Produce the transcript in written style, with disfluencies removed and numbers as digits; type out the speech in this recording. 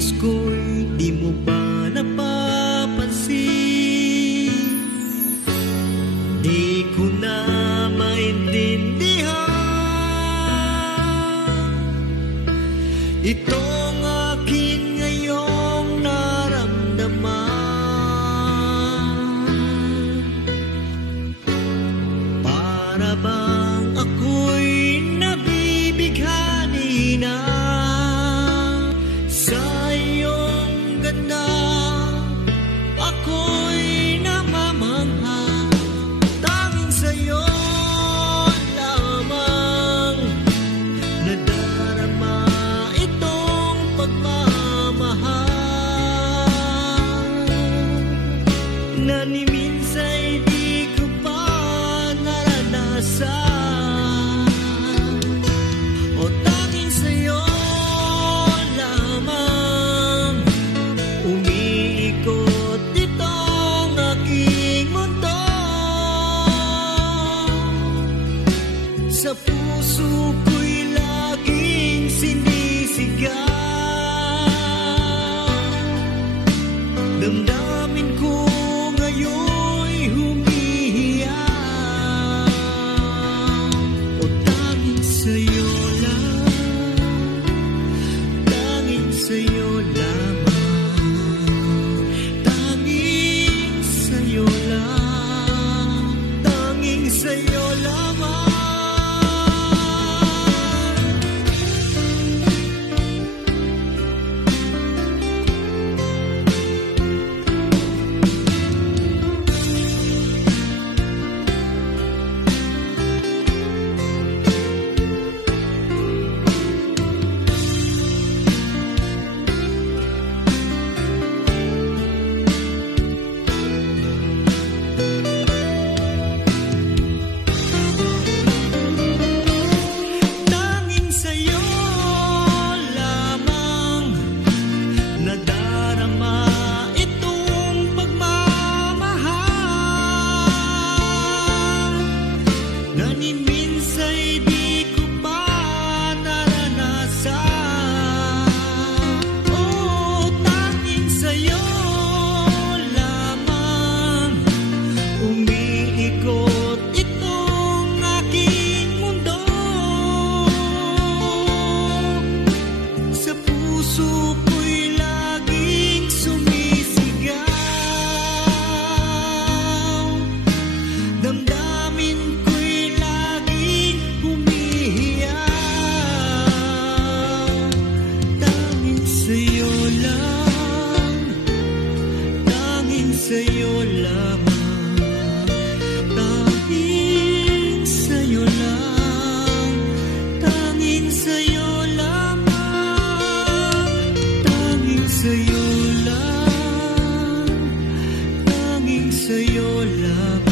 kilos ko'y di mo pa napapansin. Di ko na maintindihan itong akin ngayong naramdaman. Para bang ako'y nabibighani na sa iyong ganda, ako'y namamangha. Tanging sa'yo lamang nadarama itong pagmamahal na ni minsa'y di ko pa naranasan. O tanging sa'yo lamang umiikot itong aking mundo. Sa puso ko'y laging sinisigaw, damdamin ko ngayon'y humihiyaw. O tanging sa'yo lang, tanging sa'yo lamang, tanging sa'yo lang, tanging sa'yo lamang. Tanging sa'yo lamang nadarama itong pagmamahal na ni minsa'y di ko pa naranasan. Oh, tanging sa'yo lamang umiikot itong aking mundo. Sa puso ko'y laging sumisigaw, damdamin ko'y laging humihiyaw. Tanging sa'yo lang, tanging sa'yo lamang, tanging sa'yo lang, tanging sa'yo lamang, tanging sa'yo lang, tanging sa'yo lamang.